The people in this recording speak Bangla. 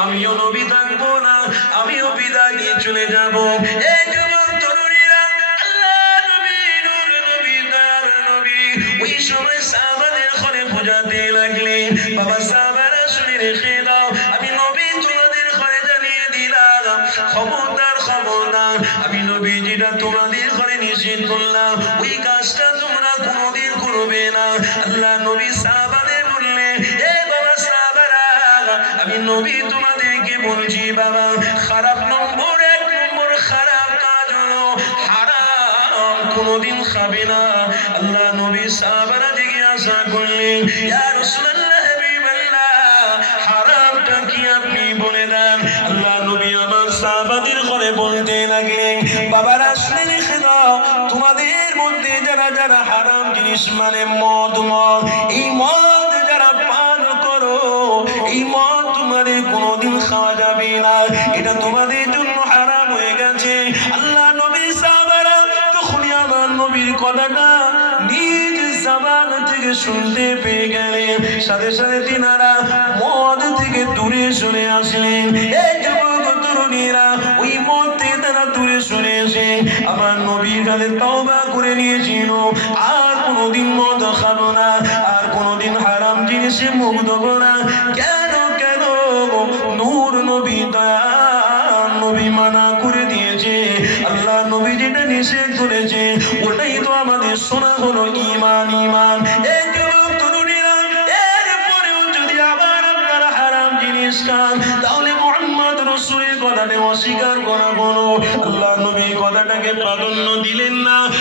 আমিও নবী থাকবো না, আমিও বিদায় নিয়ে চলে যাব। এই যুবক তরুণীরা, আল্লাহ নবী, নূর নবী, দয়ার নবী ওই সময় সাহাবাদের ঘরে পূজাতে লাগলেন। বাবা সাহাবারা শুনে রেখে দাও, আমি নবী তোমাদের ঘরে জানিয়ে দিলাম, খবরদার খবরদার, আমি নবী যেটা তোমাদের ঘরে নিষেধ করলাম ওই কাজটা তোমরা কোনোদিন করবে না। আল্লাহ নবী সাহাবাদের বললেন, এ বাবা সাহাবারা, আমি নবী তোমাদেরকে বলছি বাবা, খারাপ নম্বর, এক নম্বর খারাপ কাজ হলো হারাম কোনোদিন খাবে না। আল্লাহ নবী সাহাবারা জিজ্ঞাসা করলেন, ইয়া রাসূলুল্লাহ, হাবিবাল্লাহ, হারামটা কি আপনি বলে দেন। আল্লাহ নবী আমার সাহাবাদের ঘরে বলতে লাগলেন, বাবারা শুনে রেখে দাও, তোমাদের মধ্যে যারা যারা হারাম জিনিস মানে মদ, এই মদ যারা পান করো, এই মদ তোমাদের কোনোদিন খাওয়া যাবে না, এটা তোমাদের জন্য হারাম হয়ে গেছে। আল্লাহ নবী সাহাবারা তখনই আমার নবীর কথাটা নিজ জবান থেকে শুনতে পেয়ে গেলেন, সাথে সাথে তিনারা মদ থেকে দূরে সরে আসলেন। এই যুবক তরুণীরা ওই মদ থেকে তারা দূরে সরে এসে আমার নবীর কাছে তওবা করে নিয়েছিল, আর কোনোদিন মদ খাবো না, আর কোনোদিন হারাম জিনিসে মুখ দেবো না। কেন কেন? নূর নবী, দয়ার নবী মানা করে দিয়েছে, আল্লাহ নবী যেটা নিষেধ করেছে ওটাই তো আমাদের শোনা হলো ঈমান। ঈমান এই যুবক তরুণীরা, এরপরেও যদি আবার আপনারা হারাম জিনিস খান